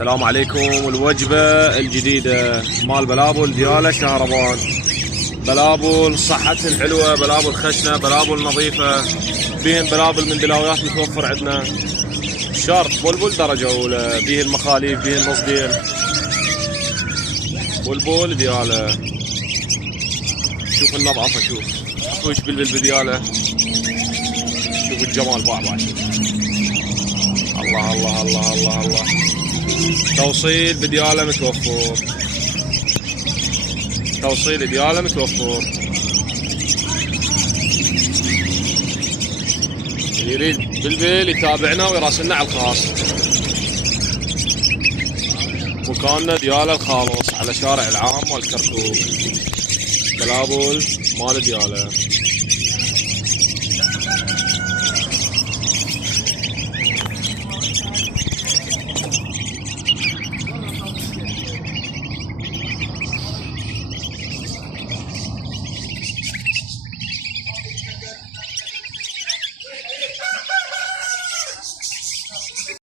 السلام عليكم. الوجبة الجديدة مال بلابل ديالة شهربان. بلابل صحتهن حلوة، بلابل خشنة، بلابل نظيفة، بيهن بلابل من دلاويات متوفر عندنا. شرط بلبل درجة أولى، بيهن مخاليف، بيهن نصدين. بلبل ديالة، شوف النظافة، شوف وش بلبل ديالة، شوف الجمال بعبع، شوف الله الله الله الله الله. توصيل بديالة متوفر، توصيل ديالة متوفر. اللي يريد بلبل يتابعنا ويراسلنا على الخاص. مكاننا ديالة الخالص على شارع العام مال كركوك. بلابل مال ديالة.